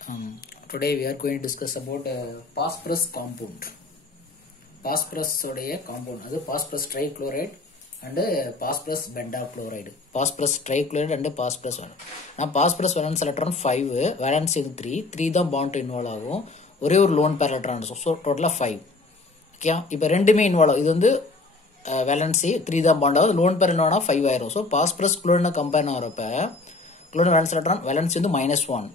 Today we are going to discuss about phosphorus compound. Phosphorus compound அது phosphorus trichloride and phosphorus pentachloride. Phosphorus trichloride and phosphorus நான் phosphorus valence electron 5, valence 3 தான் bond involve ஆகும். ஒரே ஒரு lone pair electron so total 5. Okay இப்போ ரெண்டுமே involve இது வந்து வேலன்சி 3 தான் பாண்ட் ஆகுது லோன் பேர் என்னன்னா 5 ஆயிரும் ஸோ பாஸ்பரஸ் குளோரினை கம்பேர் ஆகிறப்ப குளோரின் வேலன்ஸ் எலக்ட்ரான் வேலன்சி வந்து -1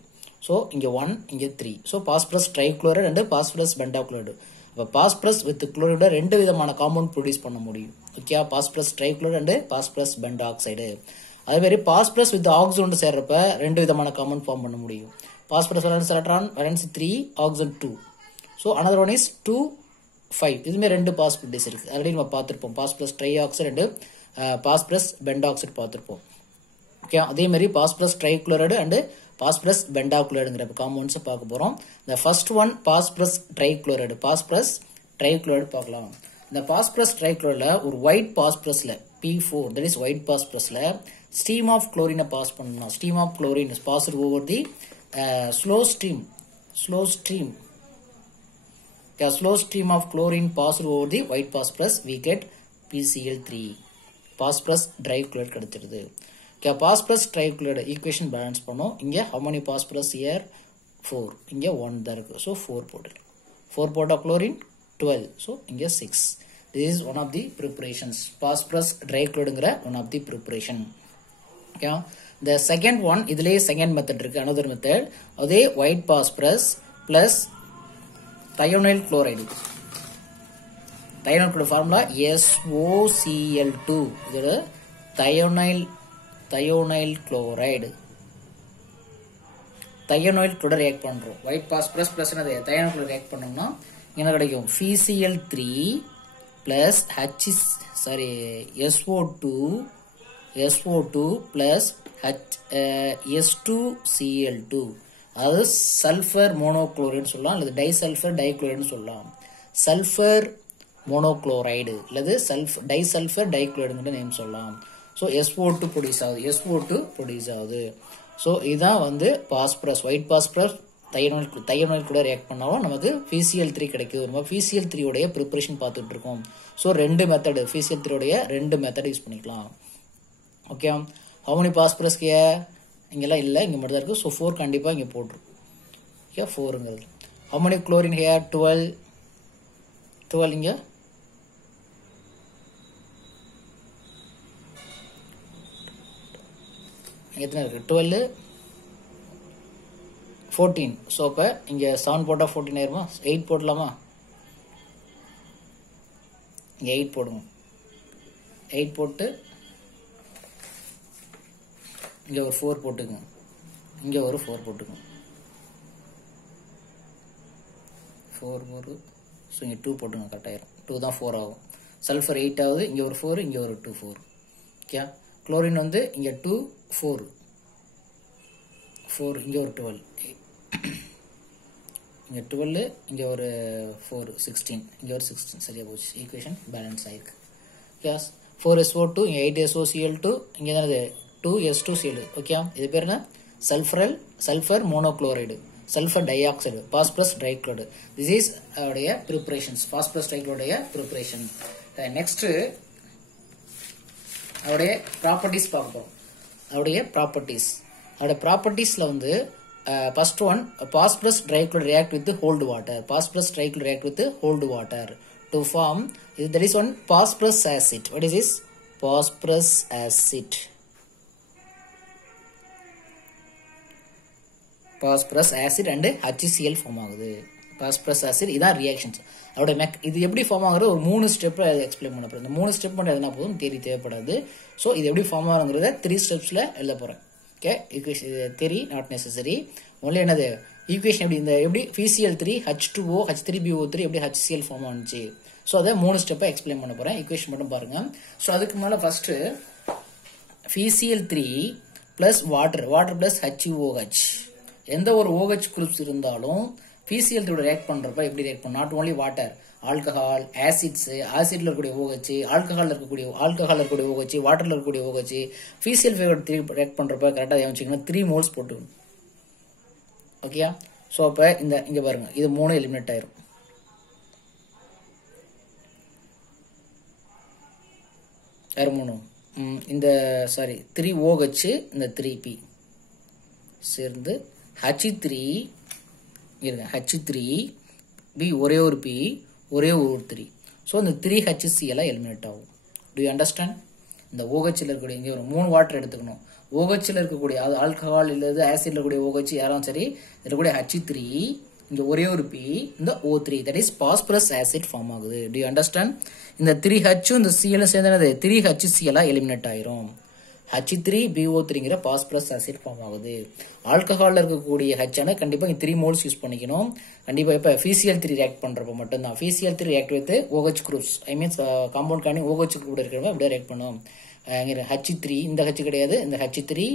ஸோ இங்கே 1 இங்கே 3 so phosphorus trichloride and phosphorus pentachloride அப்போ பாஸ்பரஸ் வித் குளோரைடு ரெண்டு விதமான காம்பவுண்ட் ப்ரொடியூஸ் பண்ண முடியும் okay phosphorus trichloride and phosphorus pentoxide அதே மாதிரி பாஸ்பரஸ் வித் ஆக்சிஜன் சேர்றப்ப ரெண்டு விதமான காம்பவுண்ட் ஃபார்ம் பண்ண முடியும் phosphorus valence electron valency 3 oxygen 2 so another one is 2 5 இதுமே ரெண்டு பாஸ்பிலிட்டிஸ் இருக்கு ஆல்ரெடி நம்ம பார்த்திருப்போம் phosphorus trioxide and phosphorus pentoxide பார்த்திருப்போம் ஓகே அதே மாதிரி பாஸ்பரஸ் ட்ரைக்ளோரைடு அண்ட் பாஸ்பரஸ் பெண்டாக்ளோரைடுங்கிற காம்பவுண்ட்ஸ் பார்க்க போறோம் the first one phosphorus trichloride phosphorus trichloride பார்க்கலாம் இந்த பாஸ்பரஸ் ட்ரைக்ளோரைடுல ஒரு ஒயிட் பாஸ்பரஸ்ல P4 that is white பாஸ்பரஸ்ல ஸ்ட்ரீம் ஆஃப் குளோரினை பாஸ் பண்ணனும் stream of chlorine is passed over the slow stream a slow stream of chlorine passed over the white phosphorus we get PCl3 phosphorus trichloride கிடைச்சிருது okay phosphorus trichloride equation balance பண்ணோம் இங்க how many phosphorus here 4 இங்க 1 தான் இருக்கு so 4 போடுங்க 4 போட்டா chlorine 12 so இங்க 6 this is one of the preparations phosphorus trichlorideங்கற one of the preparation okay the second one இதுலயே second method இருக்கு another method அதே white phosphorus plus thionyl chloride thionyl chloride formula SOCl2 இது thionyl chloride thionyl chloride react பண்றோம் white phosphorus plus என்னது thionyl chloride react பண்ணோம்னா என்ன கிடைக்கும் FeCl3 plus SO2 plus S2Cl2 அதாவது சல்ஃபர் மோனோக்ளோரைடு சொல்லலாம் அல்லது டைசல்ஃபர் டைக்ளோரைடு சொல்லலாம் சல்ஃபர் மோனோக்ளோரைடு அல்லது டைசல்ஃபர் டைக்ளோரைடுங்கிற நேம் சொல்லலாம் ஸோ SO2 ப்ரொடியூஸ் ஆகுது ஸோ இதுதான் வந்து பாஸ்பரஸ் ஒயிட் பாஸ்பரஸ் தையனால் கூட ரியாக்ட் பண்ணாலும் நமக்கு FeCl3 கிடைக்குது நம்ம FeCl3 உடைய ப்ரிப்பரேஷன் பார்த்துட்டு இருக்கோம் ஸோ ரெண்டு மெத்தட் FeCl3 உடைய ரெண்டு மெத்தட் யூஸ் பண்ணிக்கலாம் okay how many phosphorus here இங்கெல்லாம் இல்லை இங்கே மட்டும் தான் இருக்குது ஸோ 4 கண்டிப்பாக இங்கே போட்டுரும் okay 4ங்கிறது how many chlorine here 12 இங்கே எத்தனை இருக்குது 12 14 ஸோ அப்போ இங்கே 7 போட்டால் 14 ஆயிருமா 8 போடலாமா இங்கே 8 போடுங்க 8 போட்டு இங்கே ஒரு 4 போட்டுக்கோங்க இங்கே ஒரு 4 போட்டுக்கோங்க 4 ஸோ இங்கே 2 போட்டுங்க கரெக்டாயிரும் 2 தான் 4 ஆகும் சல்ஃபர் 8 ஆகுது இங்கே ஒரு 4 இங்கே ஒரு 2 4 ஓகே குளோரின் வந்து இங்கே 2 4 இங்கே ஒரு 12 இங்கே 12 இங்கே ஒரு 4 16 இங்கே ஒரு 16 சரியா போச்சு ஈக்குவேஷன் பேலன்ஸ் ஆயிருக்கு ஓகே 4SO2 இங்கே 8SOCl2 இங்கே என்னது 2S2Cl ஓகே இது பேர் என்ன sulphur monochloride sulphur dioxide phosphorus trichloride this is அவருடைய ப்ரிப்பரேஷன்ஸ் பாஸ்பரஸ் ட்ரைக்ளோரைடைய ப்ரிப்பரேஷன் நெக்ஸ்ட் அவருடைய ப்ராப்பர்ட்டிஸ் பார்க்க போறோம் அவருடைய ப்ராப்பர்ட்டிஸ்ல வந்து first one phosphorus trichloride react with cold water phosphorus trichloride react with cold water to form there is one phosphorus acid what is this phosphorus acid phosphorus acid and HCl form ஆகுது phosphorus acid இதான் reactions அதோட இது எப்படி form ஆகுறது ஒரு 3 step explain பண்ண போறேன் இந்த 3 ஸ்டெப் மட்டும் எதுனா போதும் தேவைப்படாது ஸோ இது எப்படி ஃபார்ம் ஆகுங்கிறத 3 ஸ்டெப்ஸ்ல எழுத போறேன் okay equation theory not necessary only என்னது ஈக்குவேஷன் எப்படி இந்த எப்படி FeCl3 H2O H3BO3 எப்படி HCl ஃபார்ம் ஆனுச்சு ஸோ அதை 3 ஸ்டெப்பை எக்ஸ்பிளைன் பண்ண போறேன் ஈக்குவேஷன் மட்டும் பாருங்க ஸோ அதுக்கு மேல first FeCl3 plus water plus HOH எந்த ஒரு OH குரூப்ஸ் இருந்தாலும் FeCl3 ரியாக்ட் பண்றப்ப எப்படி ரியாக்ட் பண்ணும் not only water alcohol acids ஆசிட்ல இருக்கக்கூடிய OH ஆல்கஹால்ல இருக்கக்கூடிய OH வாட்டர்ல இருக்கக்கூடிய OH FeCl5 ரியாக்ட் பண்றப்ப கரெக்டா ஞாபகம் வச்சுக்கணும் 3 மோல்ஸ் போட்டுக்கணும் ஓகேயா ஸோ அப்போ இங்கே பாருங்க, இது 3 எலிமினேட் ஆயிரும். வேறு 3 இந்த 3OH இந்த 3P சேர்ந்து H3 இருங்க, H3B ஒரே ஒரு P ஒரே ஒரு 3. ஸோ இந்த 3HC எல்லாம் எலிமினேட் ஆகும். To you understand? இந்த OHல இருக்கக்கூடிய இங்கே ஒரு 3 வாட்டர் எடுத்துக்கணும். OHல இருக்கக்கூடிய அது ஆல்கஹால் இல்லது ஆசிட்ல இருக்கக்கூடிய OH யாரும் சரி, இருக்கக்கூடிய H3 இங்க ஒரே ஒரு P இந்த O3, that is phosphorus acid form ஆகுது. Do you understand? இந்த 3H இந்த Cl சேர்ந்தது 3HC எல்லாம் எலிமினேட் ஆயிரும். H3BO3ங்கிற பாஸ்பரஸ் ஆசிட் ஃபார்ம் ஆகுது. ஆல்கஹால்ல இருக்கக்கூடிய H ஆன கண்டிப்பா 3 மோல்ஸ் யூஸ் பண்ணிக்கணும். கண்டிப்பா இப்ப FeCl3 ரியாக்ட் பண்றப்ப மட்டும் தான் FeCl3 react with OH groups, I means compound காணி OH கூட இருக்கிறவங்க அப்படியே ரியாக்ட் பண்ணும். H3 இந்த H கிடையாது, இந்த H3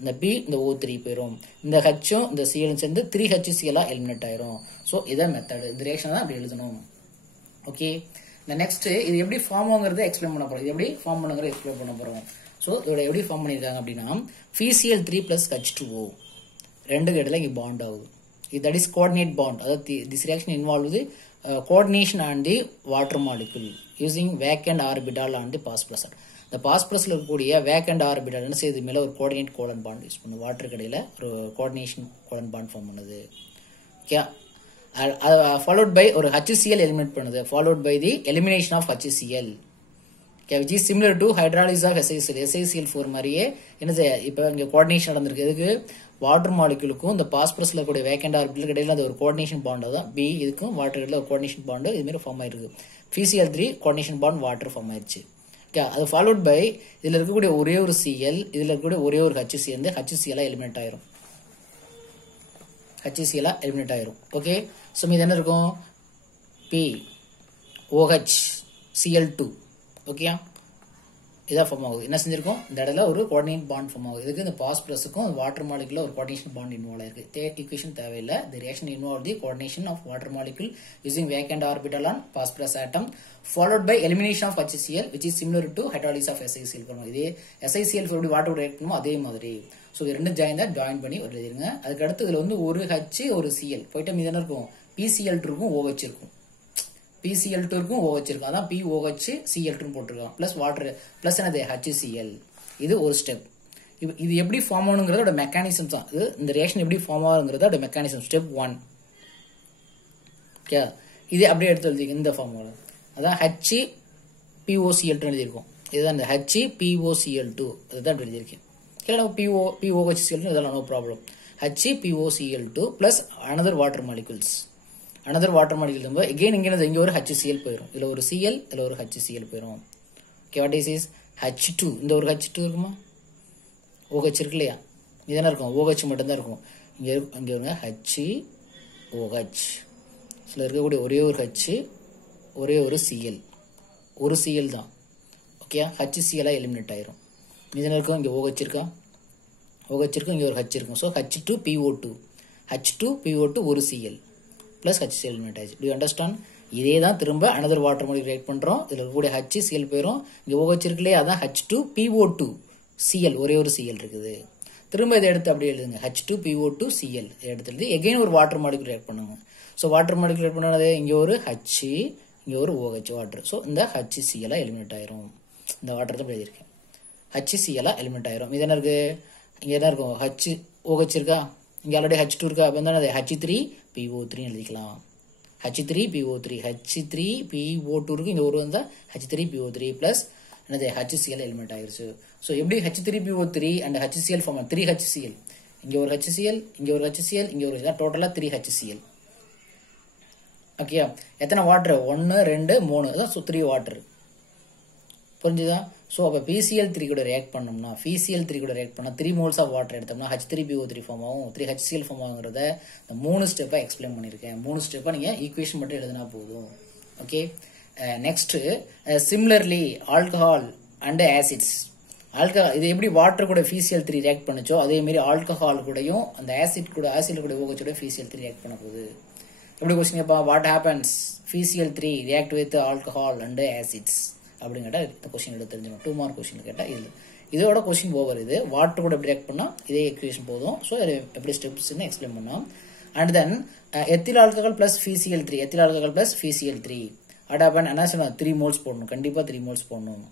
இந்த B இந்த O3 போயிடும். இந்த Hம் இந்த Cl சேர்ந்து 3HC எல்லாம் எலிமினேட் ஆயிரும். ஸோ இதான் மெத்தட். இந்த ரியாக்ஷன் தான் அப்படி எழுதணும். ஓகே, நெக்ஸ்ட் இது எப்படி ஃபார்ம் ஆகுங்கிறத எக்ஸ்பிளைன் பண்ண போறோம். இது எப்படி ஃபார்ம் பண்ணுங்கிறத எக்ஸ்பிளைன் பண்ண போறோம். ஸோ இதோட எப்படி ஃபார்ம் பண்ணியிருக்காங்க அப்படின்னா FeCl3 plus H2O ரெண்டுக்கு இடையில இங்கே பாண்ட் ஆகுது. That is coordinate bond. அதாவது this reaction involve coordination on the water molecule using vacant orbital on the phosphorus. இந்த பாஸ்பரஸ்ல இருக்கக்கூடிய வேக்கண்ட் ஆர்பிட்டால் என்ன செய்யுது, மேலே ஒரு கோஆர்டினேட் கோலன் பாண்ட் யூஸ் பண்ணுது. வாட்டருக்கு இடையில ஒரு கோஆர்டினேஷன் கோலன் பாண்ட் ஃபார்ம் பண்ணுது. ஓகே, ஃபாலோட் பை ஒரு HCl எலிமினேட் பண்ணுது, followed by the elimination of HCl. which is similar to hydrolysis of SiCl. SiCl4 மாதிரியே என்னது இப்போ இங்கே கோஆர்டினேஷன் நடந்திருக்கு. இதுக்கு வாட்டர் மாலிகுலுக்கும் இந்த பாஸ்பரஸ்ல இருக்கக்கூடிய வேக்கண்ட் ஆர்பிட்டல் இடையில அது ஒரு கோஆர்டினேஷன் பாண்ட் தான். B இதுக்கும் வாட்டர் இடையில ஒரு கோஆர்டினேஷன் பாண்ட் இது மாதிரி ஃபார்ம் ஆயிருக்கு. FeCl3 coordination bond water form ஆயிடுச்சு. ஓகே, அது ஃபாலோட் பை இதுல இருக்கக்கூடிய ஒரே ஒரு Cl, இதுல இருக்கக்கூடிய ஒரே ஒரு HC வந்து HC எல்லாம் எலிமினேட் ஆயிரும். HC எல்லாம் எலிமினேட் ஆயிரும். ஓகே, ஸோ இது என்ன இருக்கும், POH Cl2. ஓகேயா, இதான் ஃபார்ம் ஆகுது. என்ன செஞ்சிருக்கோம், இந்த இடத்துல ஒரு கோஆர்டினேட் பாண்ட் ஃபார்ம் ஆகுது. இதுக்கு இந்த பாஸ்பரஸுக்கும் வாட்டர் மாலிகுல ஒரு கோஆர்டினேஷன் பாண்ட் இன்வால்வ் ஆயிருக்கு. ஈக்குவேஷன் தேவையில்லை. The reaction involve the coordination of water molecule using vacant orbital on phosphorus atom followed by elimination of HCl which is similar to hydrolysis of SiCl. பண்ணுவோம் இதே SiCl எப்படி water react பண்ணுமோ அதே மாதிரி. So இது ரெண்டும் join பண்ணி ஒரு எழுதிருங்க. அதுக்கு அடுத்து இதுல வந்து ஒரு H ஒரு Cl போயிட்டு மீது என்ன இருக்கும், PCl2 இருக்கும் OH இருக்கும். PCl2 இருக்கும் OH இருக்கும். அதான் POH Cl2 போட்டிருக்கான். பிளஸ் வாட்டர் பிளஸ் என்னது HCl. இது ஒரு ஸ்டெப். இது எப்படி ஃபார்ம் ஆகணுங்கிறதோட மெக்கானிசம் தான். இது இந்த ரியாக்ஷன் எப்படி ஃபார்ம் ஆகுங்கிறதோட மெக்கானிசம் ஸ்டெப் 1. ஓகே, இது அப்படியே எடுத்து எழுதிங்க இந்த ஃபார்முலா. அதான் HPOCl2 எழுதியிருக்கோம். இதுதான் இந்த HPOCl2 இதுதான் எழுதியிருக்கேன். இல்லை POHCl2 இதெல்லாம் no problem. HPOCl2 plus another water molecules. Another water molecule நம்ம again இங்க ஒரு HCl போயிடும். இதுல ஒரு Cl இதுல ஒரு HCl போயிடும். ஓகே, வாட் இஸ் H2 இந்த ஒரு H2 இருக்குமா, OH இருக்கு இல்லையா, இது என்ன இருக்கும், OH மட்டும் தான் இருக்கும். இங்க வருங்க HOH. இதுல இருக்கக்கூடிய ஒரே ஒரு H ஒரே ஒரு Cl, ஒரு Cl தான். ஓகே, HCl எலிமினேட் ஆயிரும். இது என்ன இருக்கும், இங்க OH இருக்கா, OH இருக்கும், இங்க ஒரு H இருக்கும். ஸோ H2PO2 ஒரு Cl plus HCl எலிமினேட் ஆயிடுச்சு. To you understand? இதே தான் திரும்ப another வாட்டர் மாலிகுல் ரியாக்ட் பண்றோம். இதுல இருக்கக்கூடிய HCl போயிடும். இங்க OH இருக்குல்லையே, அதான் H2PO2 Cl ஒரே ஒரு Cl இருக்குது. திரும்ப இதை எடுத்து அப்படியே எழுதுங்க, H2PO2 Cl எடுத்து எழுதி again ஒரு வாட்டர் மாலிகுல் ரியாக்ட் பண்ணுங்க. ஸோ வாட்டர் மாலிகுல் ரியாக்ட் பண்ணது இங்க ஒரு H இங்க ஒரு OH வாட்டர். ஸோ இந்த HCl எலிமினேட் ஆயிரும். இந்த வாட்டர் தான் எழுதியிருக்கேன். HCl எலிமினேட் ஆயிரும். இது என்ன இருக்கு, இங்க என்ன இருக்கும், OH இருக்கா, இங்க ஆல்ரெடி H2 இருக்கா, அப்ப என்ன H3PO3 எழுதிக்கலாம். H3PO3 இருக்கு, இங்க ஒரு வந்தா H3PO3 பிளஸ் என்னது HCl எலிமெண்ட் ஆயிருச்சு. ஸோ எப்படி H3PO3 and HCl form 3HCl, இங்க ஒரு HCl இங்க ஒரு HCl இங்க ஒரு டோட்டலா 3HCl. ஓகே, எத்தனை வாட்டர், 1 2 3, அதான் 3 வாட்டர். புரிஞ்சுதா? ஸோ அப்போ PCl3 கூட ரியாக்ட் பண்ணோம்னா FeCl3 கூட ரியாக்ட் பண்ணால் 3 moles ஆஃப் வாட்டர் எடுத்தோம்னா H3PO3 ஃபார்ம் ஆகும், 3HCl ஃபார்ம் ஆகுங்கிறத இந்த 3 ஸ்டெப்பாக எக்ஸ்பிளைன் பண்ணியிருக்கேன். 3 ஸ்டெப்பாக நீங்கள் ஈக்குவேஷன் மட்டும் எழுதினா போதும். Okay, next similarly alcohol and acids. Alcohol இது எப்படி வாட்டர் கூட FeCl3 ரியாக்ட் பண்ணுச்சோ அதே மாதிரி ஆல்கஹால் கூடயும் அந்த ஆசிட் கூட OH கூட FeCl3 ரியாக்ட் பண்ண போகுது. எப்படி கொஸ்டின் கேட்பா, what happens FeCl3 react with alcohol and acids அப்படின்னு கேட்டால் இந்த கொஸ்டின் எடுத்து தெரிஞ்சுக்கணும். 2 மார்க் கொஸ்டின் கேட்டால் இதோட கொஸ்டின் ஓவர். இது வாட்டர் கூட எப்படி ரியாக்ட் பண்ணால் இதே ஈக்குவேஷன் போதும். ஸோ எப்படி ஸ்டெப்ஸ்ன்னு எக்ஸ்பிளைன் பண்ணோம். And then ethyl alcohol plus FeCl3 ethyl alcohol plus FeCl3 அடாபன் என்ன சொன்னா 3 மோல்ஸ் போடணும் கண்டிப்பா 3 மோல்ஸ் போடணும்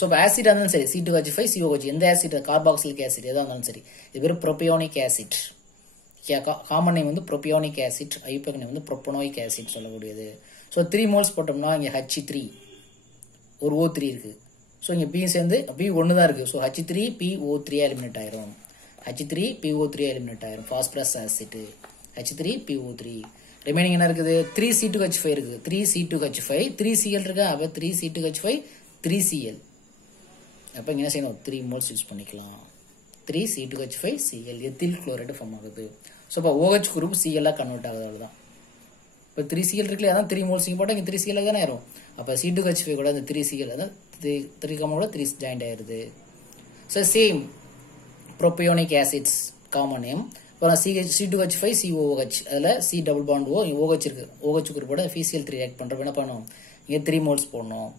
சோ ஆசிட் இருந்தாலும் சரி C2H5 COOH எந்த ஆசிட் கார்பாக்சிலிக் ஆசிட் எதா இருந்தாலும் சரி இது பேரு ப்ரோபியோனிக் ஆசிட் காமன் நேம் வந்து ப்ரோபியோனிக் ஆசிட் ஐயூபேக் நேம் வந்து ப்ரோபனோயிக் ஆசிட் சொல்லக்கூடியது சோ 3 மோல்ஸ் போட்டோம்னா இங்க H3 ஒரு O3 இருக்கு சோ இங்க B சேர்ந்து B ஒன்னு தான் இருக்கு சோ H3PO3 எலிமினேட் ஆயிரும் H3PO3 எலிமினேட் ஆயிரும் பாஸ்பரஸ் ஆசிட் H3PO3 ரிமைனிங் என்ன இருக்குது 3C2H5 இருக்கு 3C2H5 3Cl இருக்கு அப்ப 3C2H5 3Cl அப்ப இங்க என்ன செய்யணும் 3 மோல்ஸ் யூஸ் பண்ணிக்கலாம் 3C2H5 Cl ethyl chloride form ஆகுது சோ அப்ப OH குரூப் Cl ஆ கன்வர்ட் ஆகுது அவ்வளவுதான் இப்ப 3Cl இருக்குல அதான் 3 மோல்ஸ் இங்க போட்டா இங்க 3Cl தானே ஆயிரும் அப்ப C2H5 கூட அந்த 3Cl அதான் 3 கூட 3 ஜாயிண்ட் ஆயிருது so same propionic acids common name அப்புறம் C2H5 COOH அதுல C double bond O OH இருக்கு OH குரூப்போட FeCl3 ரியாக்ட் பண்றப்ப என்ன பண்ணனும் இங்க 3 மோல்ஸ் போடணும்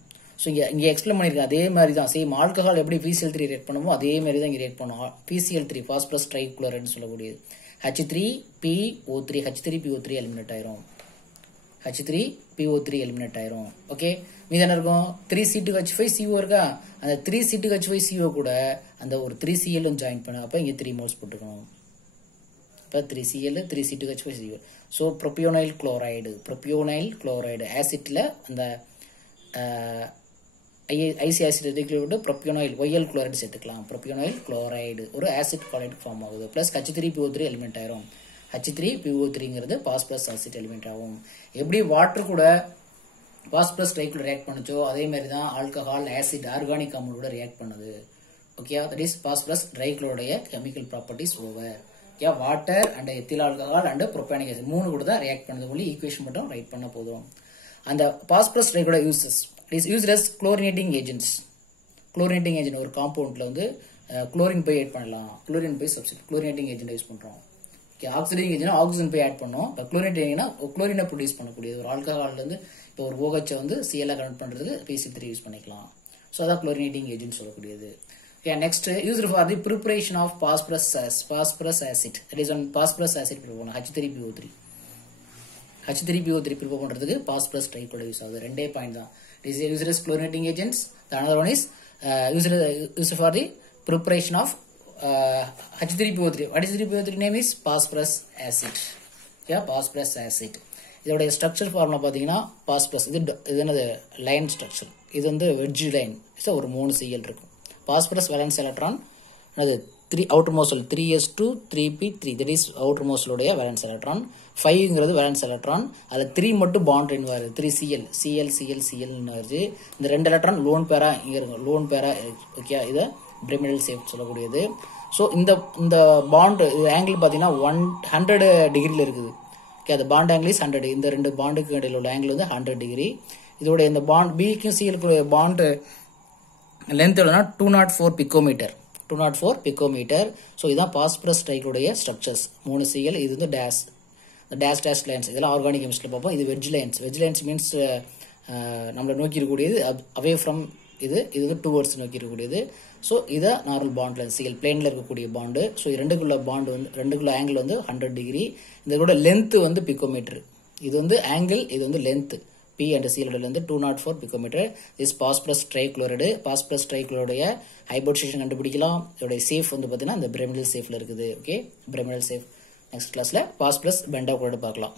சோ இங்க எக்ஸ்பிளைன் பண்ணிருக்கேன் அதே மாதிரி தான் சேம் ஆல்கஹால் எப்படி FeCl3 ரியாக்ட் பண்ணுமோ அதே மாதிரி தான் இங்க ரியாக்ட் பண்ணும் FeCl3 பாஸ்பரஸ் ட்ரைகுளோரைடு சொல்லக்கூடியது H3PO3 H3PO3 எலிமினேட் ஆயிரும் H3PO3 எலிமினேட் ஆயிரும் ஓகே மீதி என்ன இருக்கும் 3C2H5 CO இருக்கா அந்த 3C2H5 CO கூட அந்த ஒரு 3Cl ஜாயின் பண்ண அப்ப இங்க 3 மோல்ஸ் போட்டுக்கணும் அப்ப 3Cl 3C2H5 CO so propionyl chloride ஆசிட்ல அந்த ஐசி ஆசிட் எடுத்துக்கிட்டு ப்ரோபியோனைல் YL குளோரைடு சேர்த்துக்கலாம் ப்ரோபியோனைல் குளோரைடு ஒரு ஆசிட் குளோரைடு ஃபார்ம் ஆகுது பிளஸ் H3PO3 எலிமெண்ட் ஆயிரும் H3PO3ங்கிறது பாஸ்பரஸ் ஆசிட் எலிமெண்ட் ஆகும் எப்படி வாட்டர் கூட பாஸ்பரஸ் ட்ரைகுளோரைடு ரியாக்ட் பண்ணுச்சோ அதே மாதிரி தான் ஆல்கஹால் ஆசிட் ஆர்கானிக் காம்பவுண்ட் கூட ரியாக்ட் பண்ணுது okay that is phosphorus trichloride chemical properties over okay water and ethyl alcohol and propanoic acid மூணு கூட தான் ரியாக்ட் பண்ணுது ஒன்லி ஈக்குவேஷன் மட்டும் ரைட் பண்ண போதும் அந்த phosphorus trichloride uses is used as chlorinating agents chlorinating agent ஒரு காம்பவுண்ட்ல வந்து குளோரின் போய் ஆட் பண்ணலாம் குளோரின் போய் சப்ஸ்டிட்யூட் chlorinating agent யூஸ் பண்றோம் ஓகே ஆக்சிடைசிங் ஏஜென்ட் ஆக்சிஜன் போய் ஆட் பண்ணோம் இப்ப குளோரினேட்டிங்னா குளோரினை ப்ரொடியூஸ் பண்ணக்கூடிய ஒரு ஆல்கஹால்ல இருந்து இப்ப ஒரு OH வந்து Cl ஆ கன்வெர்ட் பண்றதுக்கு FeCl3 யூஸ் பண்ணிக்கலாம் சோ அத chlorinating agent சொல்லக்கூடியது okay next used for the preparation of phosphorus acid that is on phosphorus acid prepare H3PO3 prepare பண்றதுக்கு phosphorus ட்ரைகுளோரைடு யூஸ் ஆகுது ரெண்டே பாயிண்ட் தான் this is used as chlorinating agents the another one is used for the preparation of H3PO3 what is H3PO3 name is phosphorus acid yeah phosphorus acid இதோட structure formula பாத்தீங்கன்னா phosphorus இது என்னது line structure இது வந்து wedge line ஒரு 3 Cl இருக்கும் phosphorus valence electron என்னது 3 outermost 3s2 3p3 that is outermost உடைய valence electron 5ங்கிறது valence electron அதுல 3 மட்டும் bond ring வருது 3Cl Cl ன்னு வருது இந்த ரெண்டு எலக்ட்ரான் லோன் பேரா இங்க இருக்கு லோன் பேரா ஓகே இது பிரமிடல் ஷேப் சொல்லக்கூடியது சோ இந்த பாண்ட் ஆங்கிள் பாத்தீங்கன்னா 100 டிகிரில இருக்குது ஓகே அந்த பாண்ட் ஆங்கிள் இஸ் 100 இந்த ரெண்டு பாண்டுக்கு இடையில உள்ள ஆங்கிள் வந்து 100 டிகிரி இதோட இந்த பாண்ட் B க்கும் Cl க்கு பாண்ட் லெந்த் எவ்வளவுனா 204 பிகோமீட்டர் சோ இதான் பாஸ்பரஸ் ட்ரைகுளோரைடு ஸ்ட்ரக்சர்ஸ் 3 Cl இது வந்து டேஷ் லைன்ஸ் இதெல்லாம் ஆர்கானிக் கெமிஸ்ட்ரியில பார்ப்போம் இது வெட்ஜ் லைன்ஸ் மீன்ஸ் நம்மள நோக்கி இருக்கக்கூடியது அவே ஃப்ரம் இது வந்து டுவர்ட்ஸ் நோக்கி இருக்கக்கூடியது சோ இத நார்மல் பாண்ட் லைன் Cl பிளேன்ல இருக்கக்கூடிய பாண்ட் சோ ரெண்டுக்குள்ள பாண்ட் வந்து ரெண்டுக்குள்ள ஆங்கிள் வந்து 100 டிகிரி இதோட லெந்த் வந்து பிகோமீட்டர் இது வந்து ஆங்கிள் இது வந்து லெந்த் P and Cl வந்து 204 picometer this phosphorus trichloride hybridization கண்டுபிடிக்கலாம் இதோட சேஃப் வந்து பாத்தீங்கன்னா இந்த பிரமிடல் சேஃப்ல இருக்குது ஓகே பிரமிடல் சேஃப் நெக்ஸ்ட் கிளாஸ்ல phosphorus பெண்டாகுளோரைடு பார்க்கலாம்